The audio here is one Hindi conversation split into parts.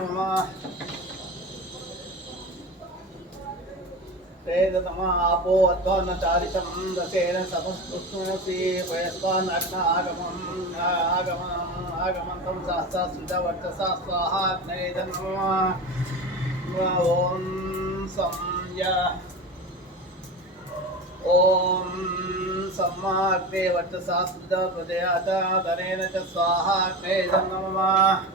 नमः तेजतमापो अध्वानचारितं रसेन समस्तुष्णुषि वयस्वानग्न आगमम् आगमम् आगमन्तं सहसा सुजवर्चसा स्वाहा नमः ॐ संय ॐ सम्माग्ने वर्चसा सुजा प्रजया च धनेन च स्वाहा नमः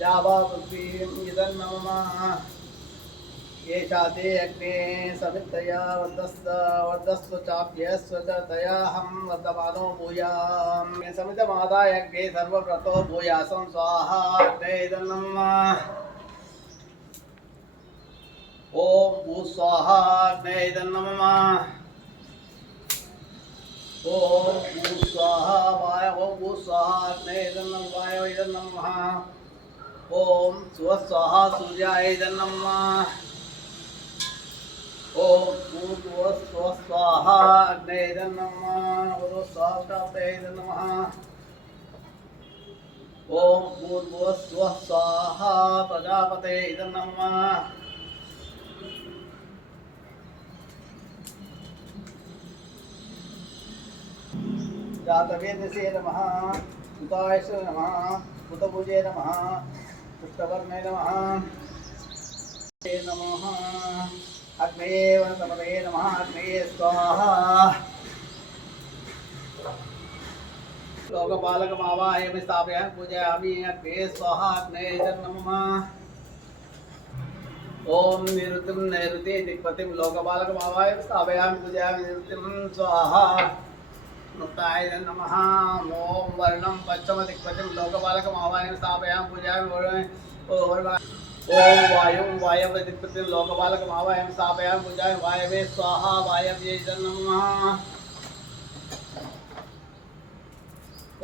जावा पृथ्वीं इदं नमः एषा ते अग्ने समित्तया वर्धस्व वर्धस्व चाप्यस्व च तयाहं वर्धमानो भूयां समितमादाय अग्ने सर्वव्रतो भूयासं। स्वाहा, अग्ने इदं ॐ भू स्वाहा, अग्ने इदं नमः। ॐ भू स्वाहा, वाय, ॐ भू स्वाहा, अग्ने इदं नमः नमः ॐ स्वस्वाहा सूर्याय नमः ॐ भूर्भुवस्वस्वाहा अग्नये नमः गुरुस्वाहाय नमः ॐ भूर्भुवस्वः स्वाहा प्रजापते नमः जातवेदसे नमः सुतायश नमः। बुधभुजे नमः। नमः अग्नये वनतपतये नमः। अग्नये स्वाहा लोकपालकमावाहयामि स्थापयामि पूजयामि। अग्नये स्वाहा अग्नये नमः ॐ निरुतिं नैरुति दिक्पतिं लोकपालकमावाहयामि स्थापयामि पूजयामि। निरुतिं स्वाहा। मुक्ताय नमः। ॐ वर्णं पश्चिमदिक्पतिं लोकपालकम् आवाहयामि स्थापयामि, पूजयामि ॐ वायुं वायवदिक्पतिं लोकपालकम् आवाहयामि स्थापयामि, पूजयामि, वायवे स्वाहा, वायव्ये नमः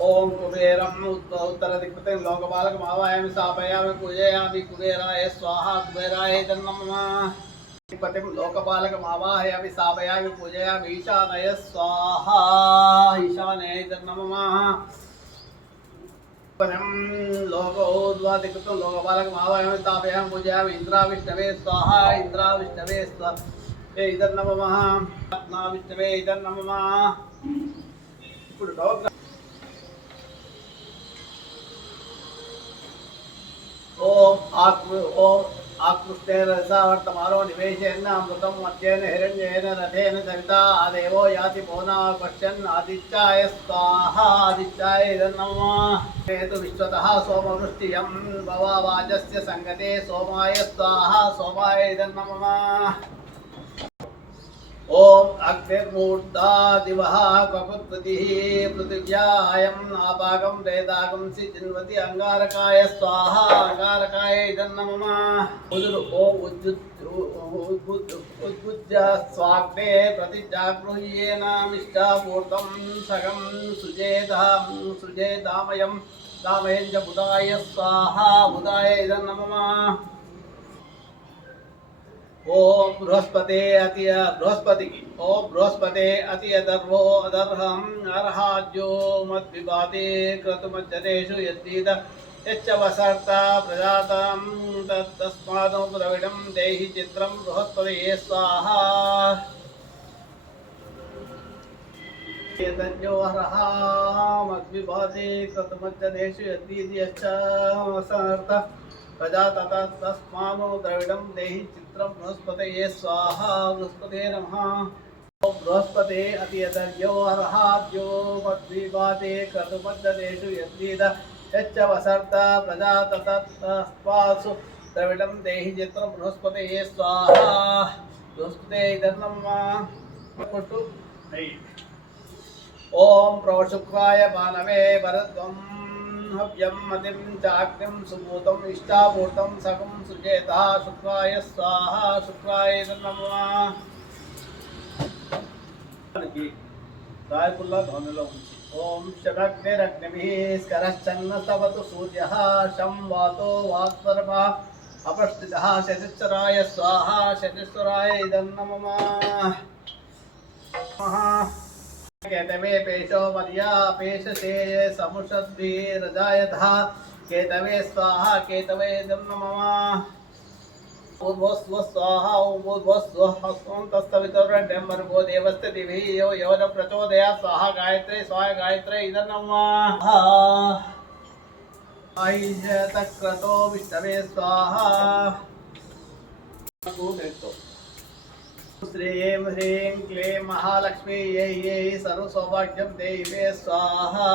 ॐ कुबेरम् उत्- उत्तरदिक्पतिं लोकपालकम् आवाहयामि स्थापयामि, पूजयामि, कुबेराय स्वाहा, कुबेराय नमः पतिं लोकपालकम् आवाहयामि स्थापयामि, पूजयामि, ईशानय स्वाहा। నమః. పరం లోకోద్వాదికృతం లోకపాలకం ఆదాయం స్థాపయాం పూజయామి ఇంద్రావిష్టవే స్వాహ ఇంద్రావిష్టవే స్వ ఏ ఇదర్ నమః. ఆత్మావిష్టవే ఇదర్ నమః. ఇప్పుడు డోగ్ర ఓం ఆత్మ ఓం ఆకృష్టేన రసావర్తమానో నివేశేన అమృతం మధ్యేన హిరణ్యేన రథేన సవితా ఆదేవో యాతి పోనా పశ్యన్ ఆదిత్యాయ స్వాహ ఆదిత్యాయ ఇదన్నమ హేతు విశ్వతః సోమవృష్టియం భవ వాచస్య సంగతే సోమాయ స్వాహ సోమాయ ఇదన్నమ ॐ अग्निर्मूर्धा दिवः ककुत्पतिः पृथिव्यायं नापाकं रेदाकं सिजिन्वति अङ्गारकाय स्वाहा अङ्गारकाय इदन्नमम उदुरु ॐ उद्युत् उद्भुज्य स्वाग्ने प्रतिजागृह्येनामिष्टापूर्तं सगं सुजेधा सुजेदामयं दामयं च बुधाय स्वाहा बुधाय इदन्नमम ओम बृहस्पते अति बृहस्पति ओम बृहस्पते अति अदर्वो अदर्हम अर्हाज्यो मद्विवादे क्रतुमज्जनेषु यद्दीत यच्च वसर्ता प्रजातं देहि चित्रं बृहस्पतये स्वाहा। चैतन्यो हरः मद्विवादे क्रतुमज्जनेषु यद्दीति यच्च वसर्ता। प्रजा तथा तस्मानो द्रविडं देहि चित्रं बृहस्पतये स्वाहा बृहस्पते नमः। बृहस्पते अतियतर्यो अर्हाद्यो मद्विवादे कर्तुमद्दतेषु यद्वीद यच्च वसर्त प्रजा द्रविडं देहि चित्रं बृहस्पतये स्वाहा। बृहस्पते इदर्नम् हाँ। ओम प्रवशुक्राय मानवे भरद्वम्। हव्यं मतिं चाग्निं सुभूतम् इष्टाभूतं सकं सुचेतः शुक्राय स्वाहा शुक्राय नमः మనకి రాయకుల్లా ధ్వనిలో ఉంచి ఓం శనగ్నిరగ్నిభిः స్కరశ్చన్నస్తవతు సూర్యः శం వాతో వాత్సర్వ అపస్థితः శతిశ్చరాయ స్వాహ శతిశ్వరాయ ఇదం నమః केतवे पेशो मर्या पेशसे समुषद्भिरजायतः केतवे स्वाहा, केतवे नमः स्वाहा तस्तवितुर्डम्बर्गो देवस्य दिभिः यो यो न प्रचोदयात् स्वाहा गायत्रे स्वाहा गायत्रे इदं नमः विष्णवे स्वाहा। श्रीं ह्रीं क्लीं महालक्ष्मी सर्वसौभाग्यं देवे स्वाहा।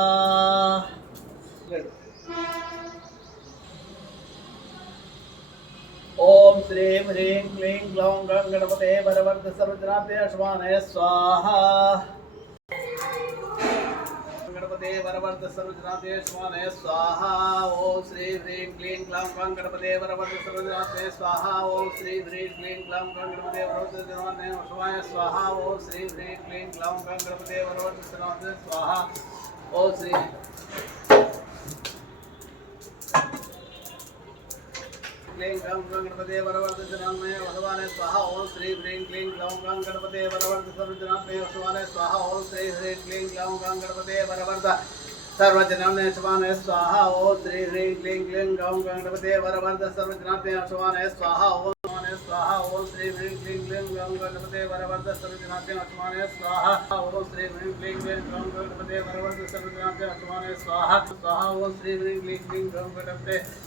ॐ श्रीं ह्रीं क्लीं ग्लौं गणपते अश्वानय स्वाहा। गणपते वरवर्त सर्वजनाते स्वामे स्वाहा, ओम श्री ह्रीं क्लीं क्लां क्लां गणपते वरवर्त सर्वजनाते स्वाहा, ओम श्री ह्रीं क्लीं क्लां क्लां गणपते वरवर्त सर्वजनाते स्वाहा स्वाहा, ओम श्री ह्रीं क्लीं क्लां क्लां गणपते वरवर्त सर्वजनाते स्वाहा, ओम श्री क्लीं गं गणपते वरवर्ध जनामय स्वाहा ओम श्री ह्रीं क्लीं स्वाहा ओम श्री ह्रीं क्लीं ग्लौं गणपते वरवर्ध सर्वजनामय भगवान स्वाहा ओम श्री क्लीं भगवान स्वाहा भगवान ओम श्री ह्रीं क्लीं ग्लीं गौं गणपते वरवर्ध सर्वजनामय भगवान स्वाहा ओम श्री ह्रीं क्लीं ग्लीं गौं गणपते वरवर्ध सर्वजनामय भगवान स्वाहा स्वाहा ओम श्री ह्रीं क्लीं ग्लीं गौं गणपते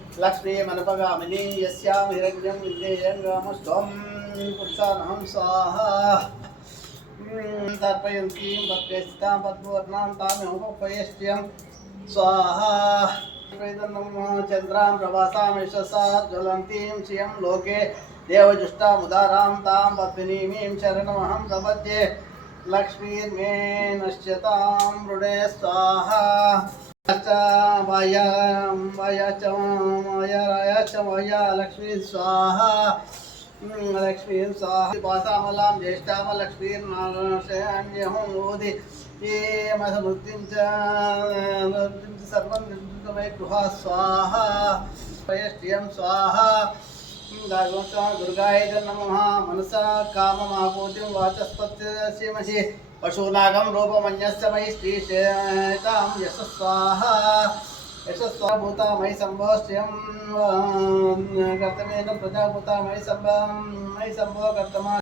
लक्ष्मीमनपगामिनी यस्यां हिरण्यं स्वाहा। यशसा ज्वलन्तीं श्रियं लोके देवजुष्टामुदारां तां पद्मिनीमीं शरणमहं प्रपद्ये। लक्ष्मीर्मे नश्यतां मृणे स्वाहा। च वाया वाया च वाया च वाया लक्ष्मी स्वाहा। लक्ष्मीं स्वाहा। पासामलां ज्येष्ठामलक्ष्मीर्नाशयान्यहं मोदि ये मधमृत्युं च मृत्युं च सर्वं निर्मय गृहा स्वाहा। पयष्ट्रियं स्वाहा। दुर्गाय नमः। मनसा काममापूतिं वाचस्पत्यसीमसि पशूनागं रूपमन्यस्य मयि श्रीशेतां यशस्वाहा। यशस्वाभूता मयि सम्भोष्ट्यं कर्तमेन प्रजाभूता मयि सम्भ, मयि सम्भो कर्तमा